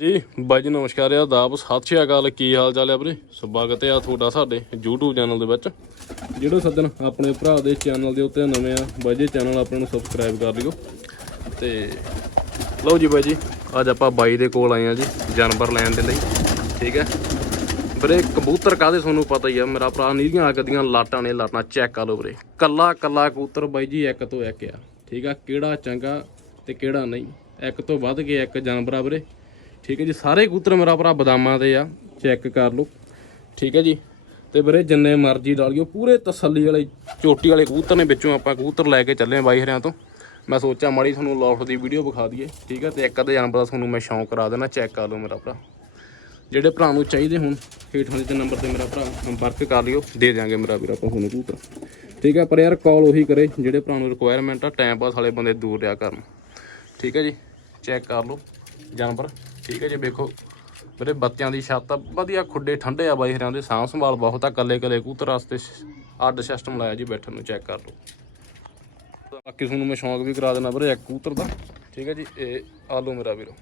ਜੀ, ਬਾਈ ਜੀ ਨਮਸਕਾਰ ਆ ਦਾਬ ਸਤਿ ਸ਼੍ਰੀ ਅਕਾਲ। ਕੀ ਹਾਲ ਚਾਲ ਆ ਵੀਰੇ? ਸਵਾਗਤ ਆ ਤੁਹਾਡਾ ਸਾਡੇ YouTube ਚੈਨਲ ਦੇ ਵਿੱਚ। ਜਿਹੜੇ ਸੱਜਣ ਆਪਣੇ ਭਰਾ ਦੇ ਚੈਨਲ ਦੇ ਉੱਤੇ ਨਵੇਂ ਆ, ਬਾਈ ਜੀ ਚੈਨਲ ਆਪਣੇ ਨੂੰ ਸਬਸਕ੍ਰਾਈਬ ਕਰ ਲਿਓ। ਤੇ ਲਓ ਜੀ ਬਾਈ ਜੀ, ਅੱਜ ਆਪਾਂ ਬਾਈ ਦੇ ਕੋਲ ਆਏ ਆ ਜੀ, ਜਾਨਵਰ ਲੈਣ ਦੇ ਲਈ। ਠੀਕ ਹੈ? ਵੀਰੇ, ਕਬੂਤਰ ਕਾਦੇ ਤੁਹਾਨੂੰ ਪਤਾ ਹੀ ਆ, ਮੇਰਾ ਭਰਾ ਨੀਆਂ ਕਦੀਆਂ ਲਾਟਾਂ ਨੇ ਲਾਟਾਂ, ਚੈੱਕ ਕਰ ਲਓ ਵੀਰੇ। ਕੱਲਾ ਕੱਲਾ ਕਬੂਤਰ ਬਾਈ ਜੀ ਇੱਕ ਤੋਂ ਇੱਕ ਆ। ਠੀਕ ਆ, ਕਿਹੜਾ ਚੰਗਾ ਤੇ ਕਿਹੜਾ ਨਹੀਂ। ਇੱਕ ਤੋਂ ਵੱਧ ਕੇ ਇੱਕ ਜਾਨਵਰ ਆ ਵੀਰੇ। ਠੀਕ ਹੈ ਜੀ, ਸਾਰੇ ਕਬੂਤਰ ਮੇਰਾ ਭਰਾ ਬਦਾਮਾਂ ਦੇ ਆ, ਚੈੱਕ ਕਰ ਲਓ। ਠੀਕ ਹੈ ਜੀ, ਤੇ ਵੀਰੇ ਜਿੰਨੇ ਮਰਜ਼ੀ ਡਾਲਿਓ ਪੂਰੇ ਤਸੱਲੀ ਵਾਲੇ ਚੋਟੀ ਵਾਲੇ ਕਬੂਤਰ ਨੇ ਵਿੱਚੋਂ ਆਪਾਂ ਕਬੂਤਰ ਲੈ ਕੇ ਚੱਲੇ ਆ ਬਾਈ ਹਰਿਆਂ ਤੋਂ। ਮੈਂ ਸੋਚਿਆ ਮਾੜੀ ਤੁਹਾਨੂੰ ਲੋਫਟ ਦੀ ਵੀਡੀਓ ਵਿਖਾ ਦਈਏ, ਠੀਕ ਹੈ, ਤੇ ਇੱਕ ਅੱਧੇ ਜਾਨਵਰ ਦਾ ਤੁਹਾਨੂੰ ਮੈਂ ਸ਼ੌਂਕ ਕਰਾ ਦੇਣਾ, ਚੈੱਕ ਕਰ ਲਓ ਮੇਰਾ ਭਰਾ। ਜਿਹੜੇ ਭਰਾ ਨੂੰ ਚਾਹੀਦੇ ਹੁਣ, ਹੇਠਾਂ ਦੇ ਨੰਬਰ ਤੇ ਮੇਰਾ ਭਰਾ ਸੰਪਰਕ ਕਰ ਲਿਓ, ਦੇ ਦਿਆਂਗੇ ਮੇਰਾ ਵੀਰ ਆਪਾਂ ਤੁਹਾਨੂੰ ਕਬੂਤਰ। ਠੀਕ ਹੈ, ਪਰ ਯਾਰ ਕਾਲ ਉਹੀ ਕਰੇ, ਜਿਹੜੇ ਭਰਾ ਨੂੰ ਰਿਕੁਆਇਰਮੈਂਟ ਆ ਟਾਈਮ ਪਾਸ ਵਾਲੇ ਬੰਦੇ ਦੂਰ ਰਿਹਾ ਕਰਨ। ਠੀਕ ਹੈ ਜੀ, ਚੈੱਕ ਕਰ ਲਓ, ਜਾਨਵਰ। ਠੀਕ ਹੈ ਜੀ, ਵੇਖੋ। ਵੀਰੇ, ਬੱਤਿਆਂ ਦੀ ਛੱਤ ਆ ਵਧੀਆ ਖੁੱਡੇ ਠੰਡੇ ਆ ਬਾਈ ਹਰਿਆਂ ਦੇ, ਸਾਂਭ ਸੰਭਾਲ ਬਹੁਤ ਆ ਕੱਲੇ ਕੱਲੇ ਕੂਤਰ ਵਾਸਤੇ ਅੱਡ ਸਿਸਟਮ ਲਾਇਆ ਜੀ, ਬੈਠਣ ਨੂੰ ਚੈੱਕ ਕਰ ਲਓ। ਬਾਕੀ ਤੁਹਾਨੂੰ ਮੈਂ ਸ਼ੌਂਕ ਵੀ ਕਰਾ ਦੇਣਾ ਵੀਰੇ, ਇੱਕ ਕਬੂਤਰ ਦਾ। ਠੀਕ ਹੈ ਜੀ, ਇਹ ਆ ਲਓ ਮੇਰਾ ਵੀਰੋ।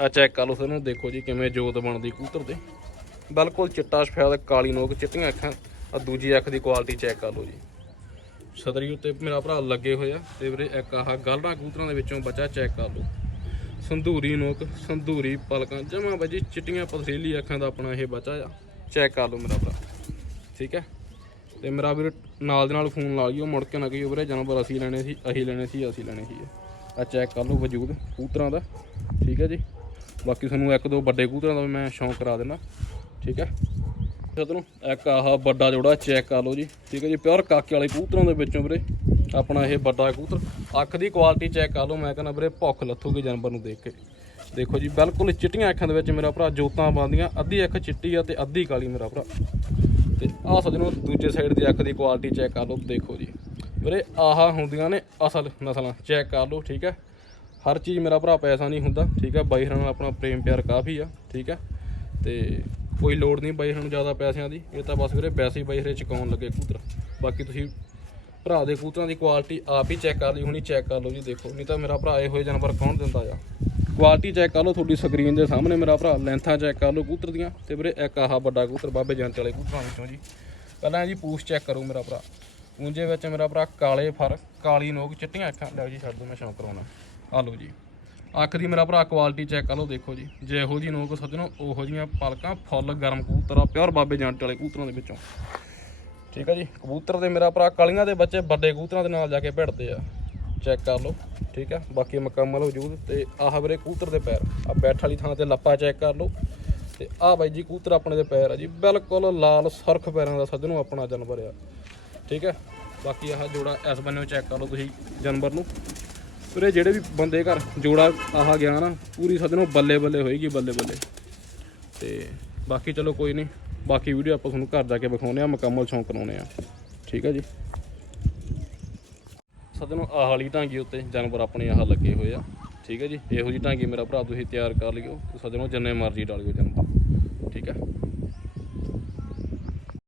ਆ ਚੈੱਕ ਕਰ ਲਓ ਫਿਰ ਨੂੰ ਦੇਖੋ ਜੀ ਕਿਵੇਂ ਜੋਤ ਬਣਦੀ ਕੂਤਰ ਦੇ ਬਿਲਕੁਲ ਚਿੱਟਾ ਸਫੈਦ, ਕਾਲੀ ਨੋਕ, ਚਿੱਟੀਆਂ ਅੱਖਾਂ, ਆ ਦੂਜੀ ਅੱਖ ਦੀ ਕੁਆਲਿਟੀ ਚੈੱਕ ਕਰ ਲਓ ਜੀ। ਸਤਰੀ ਉੱਤੇ ਮੇਰਾ ਭਰਾ ਲੱਗੇ ਹੋਏ ਆ, ਤੇ ਵੀਰੇ ਇੱਕ ਆਹ ਗਲਡਾ ਕੂਤਰਾਂ ਦੇ ਵਿੱਚੋਂ ਬੱਚਾ ਚੈੱਕ ਕਰ ਲਓ। ਸੰਧੂਰੀ ਨੋਕ, ਸੰਧੂਰੀ ਪਲਕਾਂ, ਜਮਾ ਬਾਜੀ ਚਿੱਟੀਆਂ ਪਥਰੀਲੀ ਅੱਖਾਂ ਦਾ ਆਪਣਾ ਇਹ ਬੱਚਾ ਆ। ਚੈੱਕ ਕਰ ਲਓ ਮੇਰਾ ਭਰਾ। ਠੀਕ ਹੈ? ਤੇ ਮੇਰਾ ਵੀਰ ਨਾਲ ਦੇ ਨਾਲ ਫੋਨ ਲਾ ਲਿਓ, ਮੁੜ ਕੇ ਨਾ ਕਹੀਓ ਵੀਰੇ ਜਾਨਵਰ ਅਸੀਂ ਲੈਣੇ ਸੀ, ਅਸੀਂ ਲੈਣੇ ਸੀ, ਅਸੀਂ ਲੈਣੇ ਸੀ। ਆ ਚੈੱਕ ਕਰ ਲਓ ਵਜੂਦ ਕੂਤਰਾਂ ਦਾ। ਠੀਕ ਹੈ ਜੀ? ਬਾਕੀ ਤੁਹਾਨੂੰ ਇੱਕ ਦੋ ਵੱਡੇ ਕੂਤਰਾਂ ਦਾ ਵੀ ਮੈਂ ਸ਼ੌਂਕ ਕਰਾ ਦੇਣਾ ਠੀਕ ਹੈ? ਤੁਹਾਨੂੰ ਇੱਕ ਆਹ ਵੱਡਾ ਜੋੜਾ ਚੈੱਕ ਕਰ ਲਓ ਜੀ। ਠੀਕ ਹੈ ਜੀ? ਪਿਓਰ ਕਾਕੇ ਵਾਲੇ ਕੂਤਰਾਂ ਦੇ ਵਿੱਚੋਂ ਵੀਰੇ। ਆਪਣਾ ਇਹ ਵੱਡਾ ਕਬੂਤਰ। ਅੱਖ ਦੀ ਕੁਆਲਿਟੀ ਚੈੱਕ ਕਰ ਲਓ, ਮੈਂ ਕਹਿੰਦਾ ਵੀਰੇ ਭੁੱਖ ਲੱਥੂਗੀ ਜਾਨਵਰ ਨੂੰ ਦੇਖ ਕੇ। ਦੇਖੋ ਜੀ, ਬਿਲਕੁਲ ਚਿੱਟੀਆਂ ਅੱਖਾਂ ਦੇ ਵਿੱਚ ਮੇਰਾ ਭਰਾ ਜੋਤਾਂ ਪਾਉਂਦੀਆਂ ਅੱਧੀ ਅੱਖ ਚਿੱਟੀ ਆ ਤੇ ਅੱਧੀ ਕਾਲੀ ਮੇਰਾ ਭਰਾ। ਤੇ ਆਹ ਸਜਣੋ, ਦੂਜੇ ਸਾਈਡ ਦੀ ਅੱਖ ਦੀ ਕੁਆਲਿਟੀ ਚੈੱਕ ਕਰ ਲਓ, ਦੇਖੋ ਜੀ। ਵੀਰੇ, ਆਹਾ ਹੁੰਦੀਆਂ ਨੇ ਅਸਲ ਨਸਲਾਂ ਚੈੱਕ ਕਰ ਲਓ, ਠੀਕ ਹੈ? ਹਰ ਚੀਜ਼ ਮੇਰਾ ਭਰਾ ਪੈਸਾ ਨਹੀਂ ਹੁੰਦਾ, ਠੀਕ ਹੈ? ਬਾਈ ਨਾਲ ਆਪਣਾ ਪ੍ਰੇਮ ਪਿਆਰ ਕਾਫੀ ਆ, ਠੀਕ ਹੈ? ਤੇ ਕੋਈ ਲੋੜ ਨਹੀਂ ਬਾਈ ਹਰਾਂ ਨੂੰ ਜ਼ਿਆਦਾ ਪੈਸਿਆਂ ਦੀ, ਇਹ ਤਾਂ ਬਸ ਵੀਰੇ ਪੈਸੇ ਹੀ ਬਾਈ ਹਰੇ ਚਕਾਉਣ ਲੱਗੇ ਕੂਤਰ ਬਾਕੀ ਤੁਸੀਂ ਭਰਾ ਦੇ ਕੂਤਰਾਂ ਦੀ ਕੁਆਲਿਟੀ ਆਪ ਹੀ ਚੈੱਕ ਕਰ ਲਈ, ਹੁਣੀ ਚੈੱਕ ਕਰ ਲਓ ਜੀ ਦੇਖੋ। ਨਹੀਂ ਤਾਂ ਮੇਰਾ ਭਰਾ ਇਹੋ ਜਿਹੇ ਜਾਨਵਰ ਕੌਣ ਦਿੰਦਾ ਆ? ਕੁਆਲਿਟੀ ਚੈੱਕ ਕਰ ਲਓ, ਤੁਹਾਡੀ ਸਕਰੀਨ ਦੇ ਸਾਹਮਣੇ ਮੇਰਾ ਭਰਾ। ਲੈਂਥਾਂ ਚੈੱਕ ਕਰ ਲਓ ਕੂਤਰ ਦੀਆਂ। ਤੇ ਵੀਰੇ ਇੱਕ ਆਹ ਵੱਡਾ ਕੂਤਰ ਬਾਬੇ ਜੰਤ ਵਾਲੇ ਕੂਤਰਾਂ ਵਿੱਚੋਂ ਜੀ। ਪਹਿਲਾਂ ਜੀ ਪੂਛ ਚੈੱਕ ਕਰੋ ਮੇਰਾ ਭਰਾ। ਪੂੰਜੇ ਵਿੱਚ ਮੇਰਾ ਭਰਾ ਕਾਲੇ ਫਰ, ਕਾਲੀ ਨੋਕ ਚਿੱਟੀਆਂ ਅੱਖਾਂ। ਲੈ ਜੀ ਛੱਡ ਦੋ ਮੈਂ ਸ਼ੌਂਕ ਕਰਾਉਣਾ। ਆ ਲਓ ਜੀ। ਅੱਖ ਦੀ ਮੇਰਾ ਭਰਾ ਕੁਆਲਿਟੀ ਚੈੱਕ ਕਰ ਲਓ, ਦੇਖੋ ਜੀ। ਜੇ ਇਹੋ ਜੀ ਨੋਕ ਸੱਜਣੋ, ਉਹੋ ਜੀਆਂ ਪਲਕਾਂ ਫੁੱਲ ਗਰਮ ਕਬੂਤਰ ਪਿਓਰ ਬਾਬੇ ਜੰਟ ਵਾਲੇ ਕੂਤਰਾਂ ਦੇ ਵਿੱਚੋਂ। ਠੀਕ ਆ ਜੀ, ਕਬੂਤਰ ਦੇ ਮੇਰਾ ਭਰਾ ਕਲੀਆਂ ਦੇ ਬੱਚੇ ਵੱਡੇ ਕਬੂਤਰਾਂ ਦੇ ਨਾਲ ਜਾ ਕੇ ਭਿੜਦੇ ਆ। ਚੈੱਕ ਕਰ ਲਓ, ਠੀਕ ਆ, ਬਾਕੀ ਮੁਕੰਮਲ ਵਜੂਦ ਤੇ ਆਹ ਵੀਰੇ ਕਬੂਤਰ ਦੇ ਪੈਰ ਆ ਬੈਠ ਵਾਲੀ ਥਾਂ ਤੇ ਲੱਪਾ ਚੈੱਕ ਕਰ ਲਓ। ਤੇ ਆਹ ਬਾਈ ਜੀ ਕਬੂਤਰ ਆਪਣੇ ਦੇ ਪੈਰ ਆ ਜੀ, ਬਿਲਕੁਲ ਲਾਲ ਸੁਰਖ ਪੈਰਾਂ ਦਾ ਸੱਜਣੋ ਆਪਣਾ ਜਾਨਵਰ ਆ। ਠੀਕ ਹੈ ਬਾਕੀ ਆਹ ਜੋੜਾ ਇਸ ਬੰਨੇ ਚੈੱਕ ਕਰ ਲਓ ਤੁਸੀਂ ਜਾਨਵਰ ਨੂੰ। ਵੀਰੇ ਜਿਹੜੇ ਵੀ ਬੰਦੇ ਘਰ ਜੋੜਾ ਆਹ ਗਿਆ ਨਾ, ਪੂਰੀ ਸੱਜਣੋ ਬੱਲੇ ਬੱਲੇ ਹੋਏਗੀ, ਬੱਲੇ ਬੱਲੇ। ਤੇ ਬਾਕੀ ਚਲੋ ਕੋਈ ਨਹੀਂ ਬਾਕੀ ਵੀਡੀਓ ਆਪਾਂ ਤੁਹਾਨੂੰ ਘਰ ਜਾ ਕੇ ਵਿਖਾਉਨੇ ਆ ਮੁਕੰਮਲ ਸ਼ੌਂਕ ਕਰਾਉਨੇ ਆ ਠੀਕ ਹੈ ਜੀ? ਸੱਜਣੋ, ਆਹ ਵਾਲੀ ਢਾਂਗੀ ਉੱਤੇ ਜਾਨਵਰ ਆਪਣੇ ਆਹ ਲੱਗੇ ਹੋਏ ਆ। ਠੀਕ ਹੈ ਜੀ? ਇਹੋ ਜੀ ਢਾਂਗੀ ਮੇਰਾ ਭਰਾ ਤੁਸੀਂ ਤਿਆਰ ਕਰ ਲਿਓ। ਤੇ ਸੱਜਣੋ, ਜਿੰਨੇ ਮਰਜ਼ੀ ਡਾਲਿਓ ਜਾਨਵਰ। ਠੀਕ ਹੈ